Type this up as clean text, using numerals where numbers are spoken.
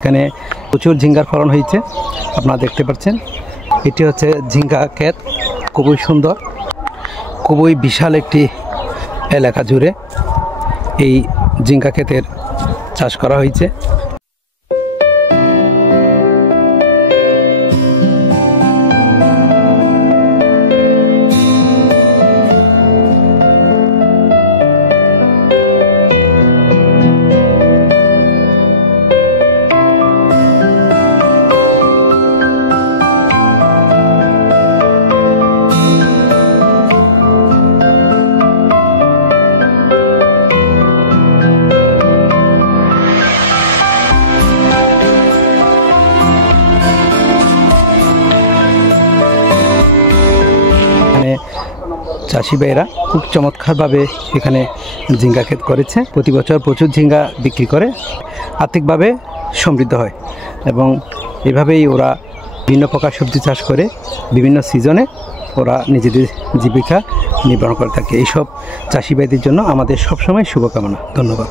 এখানে প্রচুর ঝিঙ্গার ফলন হয়েছে, আপনারা দেখতে পাচ্ছেন। এটি হচ্ছে ঝিঙ্গা ক্ষেত, খুবই সুন্দর, খুবই বিশাল একটি এলাকা জুড়ে এই ঝিঙ্গা ক্ষেতের চাষ করা হয়েছে। চাষি ভাইয়েরা খুব চমৎকারভাবে এখানে ঝিঙ্গা ক্ষেত করেছে। প্রতি বছর প্রচুর ঝিঙ্গা বিক্রি করে আর্থিকভাবে সমৃদ্ধ হয় এবং এভাবেই ওরা বিভিন্ন প্রকার সবজি চাষ করে বিভিন্ন সিজনে ওরা নিজেদের জীবিকা নির্বাহ করে থাকে। এইসব চাষি ভাইদের জন্য আমাদের সবসময় শুভকামনা। ধন্যবাদ।